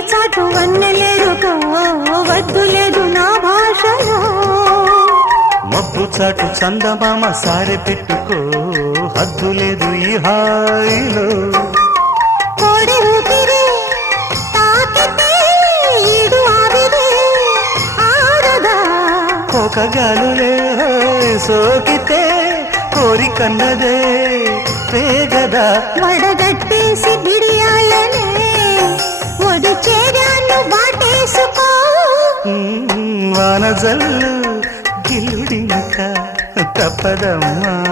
చాటు వన్నెలేరుకో వద్దు లేదు నా భాషలో మబ్బు చాటు చందమామ సారె పెట్టుకో హద్దు లేదు ఈ హాయిలో కోడి ఊపిరి తాకితే ఈడు ఆవిరి ఆరదా ఒక గాలులే సోకితే కోరికన్నదే పేగదా వడగట్టేసి బిడియాలనే ఒడి చేరాను వాటేసుకో వానజల్లు గిల్లుడింక తప్పదమ్మా